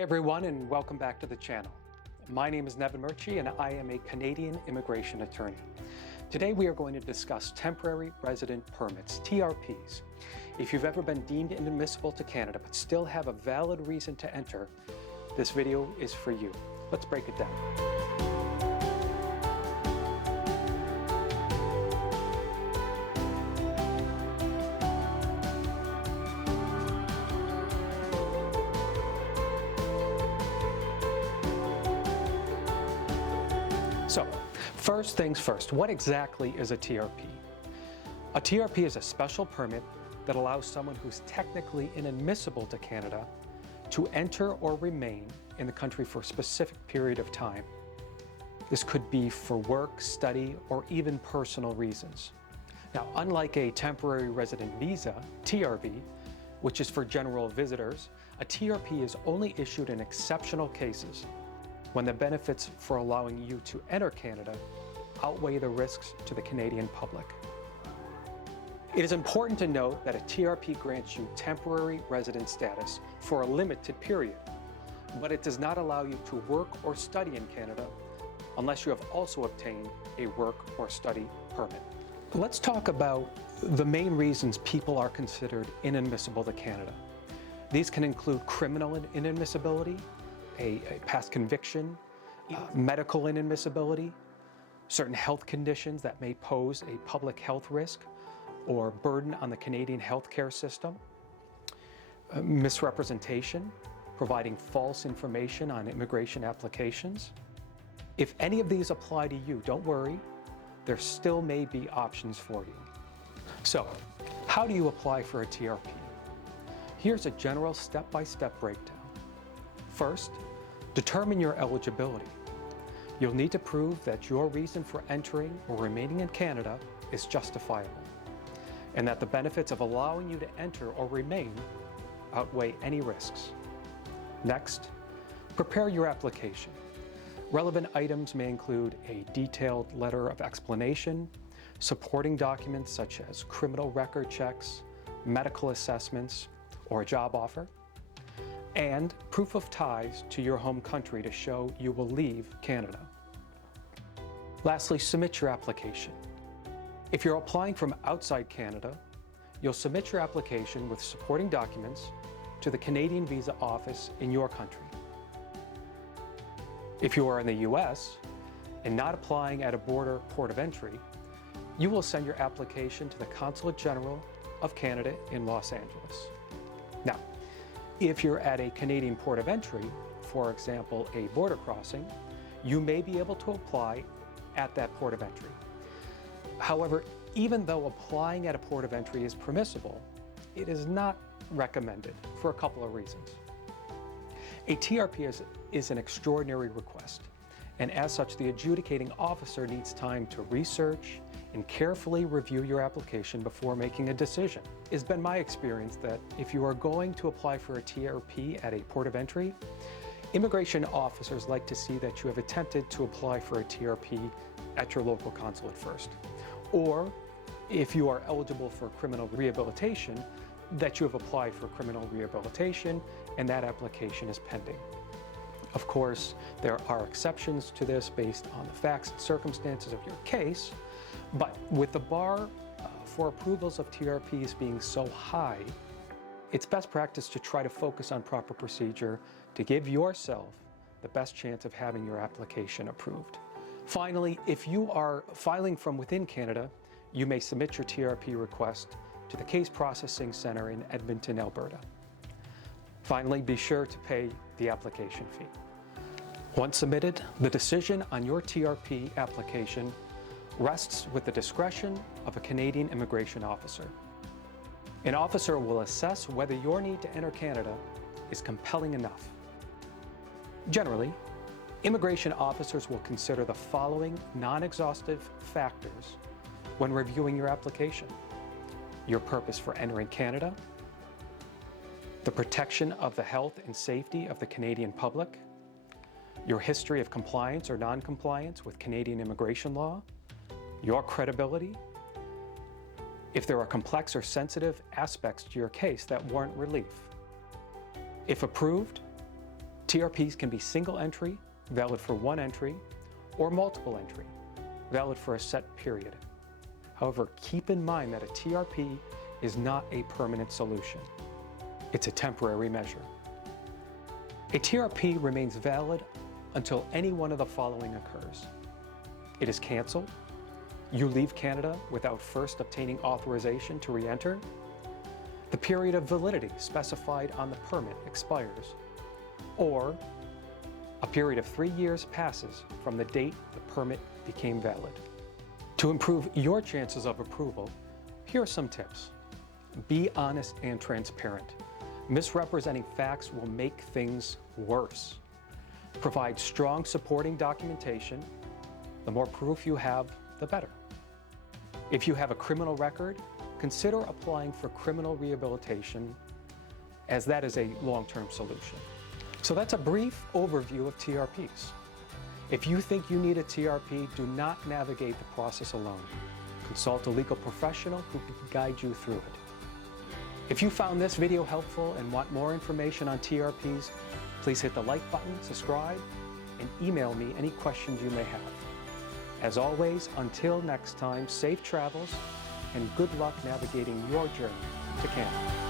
Hi everyone, and welcome back to the channel. My name is Nevin Murchie and I am a Canadian immigration attorney. Today we are going to discuss temporary resident permits, TRPs. If you've ever been deemed inadmissible to Canada but still have a valid reason to enter, this video is for you. Let's break it down. So, first things first, what exactly is a TRP? A TRP is a special permit that allows someone who's technically inadmissible to Canada to enter or remain in the country for a specific period of time. This could be for work, study, or even personal reasons. Now, unlike a temporary resident visa, TRV, which is for general visitors, a TRP is only issued in exceptional cases when the benefits for allowing you to enter Canada outweigh the risks to the Canadian public. It is important to note that a TRP grants you temporary resident status for a limited period, but it does not allow you to work or study in Canada unless you have also obtained a work or study permit. Let's talk about the main reasons people are considered inadmissible to Canada. These can include criminal inadmissibility, a past conviction, medical inadmissibility, certain health conditions that may pose a public health risk or burden on the Canadian healthcare system, misrepresentation, providing false information on immigration applications. If any of these apply to you, don't worry, there still may be options for you. So, how do you apply for a TRP? Here's a general step-by-step breakdown. First, determine your eligibility. You'll need to prove that your reason for entering or remaining in Canada is justifiable, and that the benefits of allowing you to enter or remain outweigh any risks. Next, prepare your application. Relevant items may include a detailed letter of explanation, supporting documents such as criminal record checks, medical assessments, or a job offer, and proof of ties to your home country to show you will leave Canada. Lastly, submit your application. If you're applying from outside Canada, you'll submit your application with supporting documents to the Canadian Visa Office in your country. If you are in the US and not applying at a border port of entry, you will send your application to the Consulate General of Canada in Los Angeles. Now, if you're at a Canadian port of entry, for example, a border crossing, you may be able to apply at that port of entry. However, even though applying at a port of entry is permissible, it is not recommended for a couple of reasons. A TRP is an extraordinary request, and as such, the adjudicating officer needs time to research and carefully review your application before making a decision. It's been my experience that if you are going to apply for a TRP at a port of entry, immigration officers like to see that you have attempted to apply for a TRP at your local consulate first. Or, if you are eligible for criminal rehabilitation, that you have applied for criminal rehabilitation and that application is pending. Of course, there are exceptions to this based on the facts and circumstances of your case, but with the bar for approvals of TRPs being so high, it's best practice to try to focus on proper procedure to give yourself the best chance of having your application approved. Finally, if you are filing from within Canada, you may submit your TRP request to the Case Processing Center in Edmonton, Alberta. Finally, be sure to pay the application fee. Once submitted, the decision on your TRP application rests with the discretion of a Canadian immigration officer. An officer will assess whether your need to enter Canada is compelling enough. Generally, immigration officers will consider the following non-exhaustive factors when reviewing your application: your purpose for entering Canada, the protection of the health and safety of the Canadian public, your history of compliance or non-compliance with Canadian immigration law, your credibility, if there are complex or sensitive aspects to your case that warrant relief. If approved, TRPs can be single entry, valid for one entry, or multiple entry, valid for a set period. However, keep in mind that a TRP is not a permanent solution. It's a temporary measure. A TRP remains valid until any one of the following occurs. It is canceled, you leave Canada without first obtaining authorization to re-enter, the period of validity specified on the permit expires, or a period of 3 years passes from the date the permit became valid. To improve your chances of approval, here are some tips. Be honest and transparent. Misrepresenting facts will make things worse. Provide strong supporting documentation. The more proof you have, the better. If you have a criminal record, consider applying for criminal rehabilitation, as that is a long-term solution. So that's a brief overview of TRPs. If you think you need a TRP, do not navigate the process alone. Consult a legal professional who can guide you through it. If you found this video helpful and want more information on TRPs, please hit the like button, subscribe, and email me any questions you may have. As always, until next time, safe travels and good luck navigating your journey to Canada.